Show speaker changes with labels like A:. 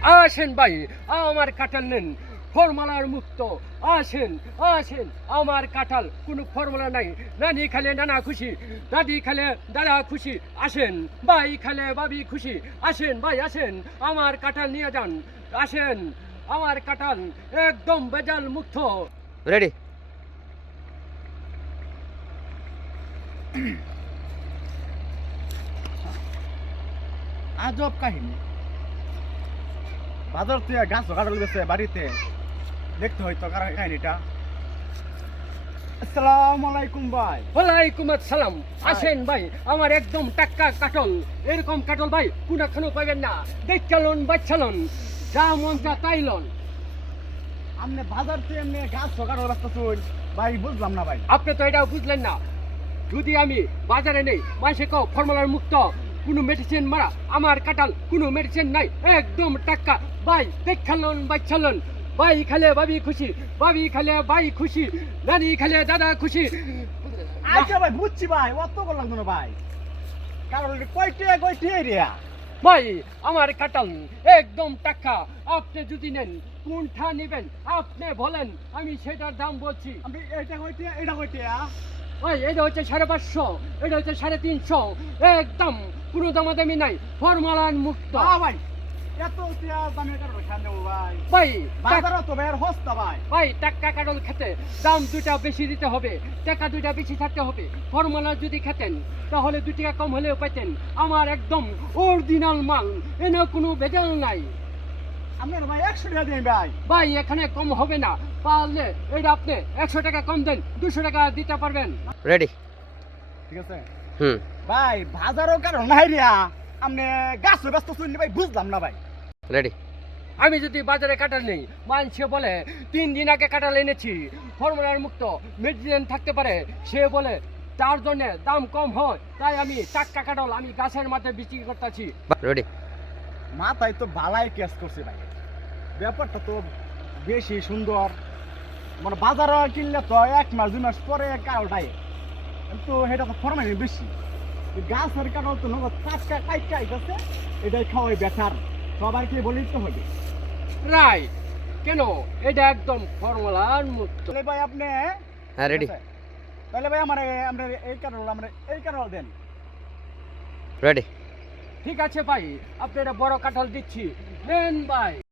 A: আসেন ভাই, আমার কাঁঠাল নেন, ফর্মুলার মুক্ত। আসেন আসেন, আমার কাঁঠাল কোনো ফর্মুলা নাই। নানি খালে নানা খুশি, দাদি খালে দাদা খুশি। আসেন ভাই, খালে ভাবি খুশি। আসেন ভাই আসেন, আমার কাঁঠাল নিয়ে যান। আসেন, আমার কাঁঠাল একদম ভেজাল মুক্ত।
B: রেডি।
C: আজব কাহিনী। বাজার থেকে গাছ কাটাল গেছে বাড়িতে, দেখতে হয়তো কাহিনীটা। আসসালামু আলাইকুম ভাই।
A: ওয়ালাইকুম আসসালাম। আসেন ভাই, আমার একদম টাটকা কাঁঠাল। এরকম কাঁঠাল ভাই কোনখানেও পাবেন না। দেখছালন বাচ্চালন, যা মন চা তাইলন।
C: আপনি বাজার থেকে এমনি গাছ কাটাল ব্যস্ত শুন ভাই, বুঝলাম না ভাই।
A: আপনি তো এটাও বুঝলেন না। যদি আমি বাজারে নেই, মানুষে কও ফর্মুলার মুক্ত, কোনো মেডিসিন মারা। আমার কাঁঠাল কোনো মেডিসিন নাই, একদম টাটকা। ভাই দেখছালন বাচ্চালন। ভাই খালে ভাবি খুশি, ভাবি খালে ভাই খুশি, নানি খালে দাদা খুশি।
C: আচ্ছা ভাই, বুঝছি ভাই, অত করলাম না ভাই। কারণ কয়টি এরিয়া
A: ভাই আমার কাঁঠাল একদম টাটকা। আপনি যদি নেন, কোনটা নেবেন আপনি বলেন, আমি সেটার দাম বলছি।
C: আমি এটা কয়টি
A: ভাই এটা হচ্ছে 550, এটা হচ্ছে 350। একদম কোনো দামাদামি নাই, ফর্মালান মুক্ত।
C: ভাই, এত দামের কারণে খান দেবো ভাই।
A: ভাই
C: বাজারও তো ভাই হস্তা ভাই।
A: ভাই টাটকা কাঁঠাল খেতে দাম 2টা বেশি দিতে হবে, টাকা 2টা বেশি থাকতে হবে। ফর্মুলা যদি খেতেন তাহলে 2 টাকা কম হলেও পেতেন। আমার একদম অরিজিনাল মাল, এনে কোনো ভেজাল নাই।
C: আপনার ভাই 100 টাকা দিন ভাই।
A: ভাই এখানে কম হবে না, পারলে এটা আপনি 100 টাকা কম দেন, 200 টাকা দিতে পারবেন।
B: রেডি।
C: ঠিক আছে
B: হুম।
C: ভাই, বাজারও কারণ নাই রিয়া। আপনি গাছ ব্যস্ত শুনলে ভাই, বুঝলাম না ভাই।
B: রেডি।
A: আমি যদি বাজারে কাঁঠাল নেই, মানুষে বলে 3 দিন আগে কাঁঠাল এনেছি, ফর্মুলার মুক্ত, মেডিসিন থাকতে পারে। সে বলে তার জন্য দাম কম হয়, তাই আমি টাটকা কাঁঠাল আমি গাছের মাঠে বিক্রি করতেছি।
B: রেডি।
C: মাথায় তো বালাই কেস করছে ভাই। ব্যাপারটা তো বেশি সুন্দর। মানে বাজারে কিনলে তো 1 মাস 2 মাস পরে কারোটাই, কিন্তু সেটা তো ফরমাইনি বেশি। গাছের কারণ তো নগদ টাটকা কাইটকা আইতেছে, এটাই খাওয়াই বেটার। সবার কি বলেই তো হবে।
A: রাইট, কেন এটা একদম ফর্মুলার মুক্ত।
C: তাহলে ভাই আপনি
B: হ্যাঁ রেডি।
C: তাহলে ভাই আমরা এই কারণ দেন।
B: রেডি।
A: ঠিক আছে ভাই, আপনারা বড় কাঁঠাল দিচ্ছি, নেন ভাই।